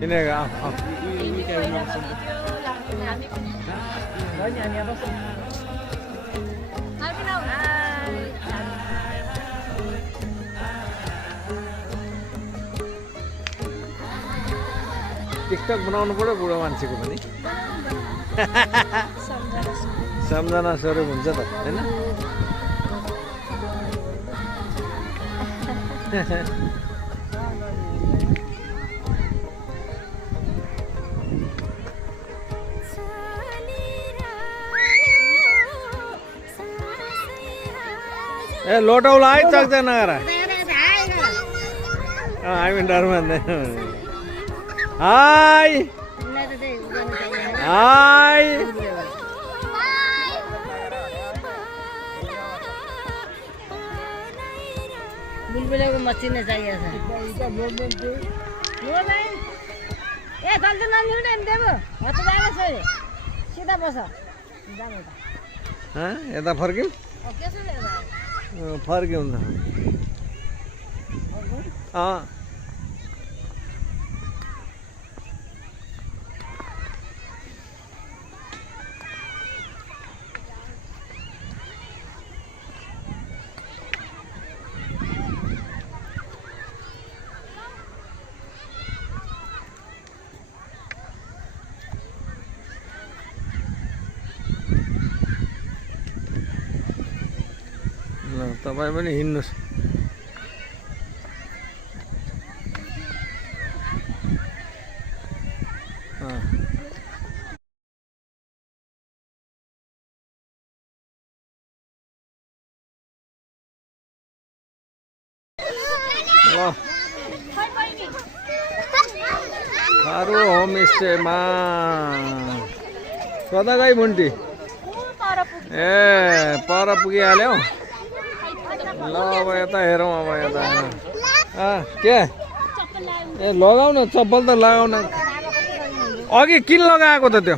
किनेगा TikTok बनाउनु पर्यो बुढो मान्छेको पनि सम्झना स्वरूप हुन्छ त हैन ए लोटाउला है चक्चा नगर हामी डर मान्दैन हाय हाय बुलबुलेको मचिने चाहिएको ए चल्छ नलिउँ नि देबो हत जाने छोरी सिधा बस जानु ह यता फर्क्यौ फर्क्यौ न तपाईं पनि हिँड्नुस् थारू होमस्टेमा कता गई मुन्टी ए पर पुगिहाल्यौ ल अब यता हेरौँ अब यता के ए लगाऊ न चप्पल त लगाउन अघि किन लगाएको त त्यो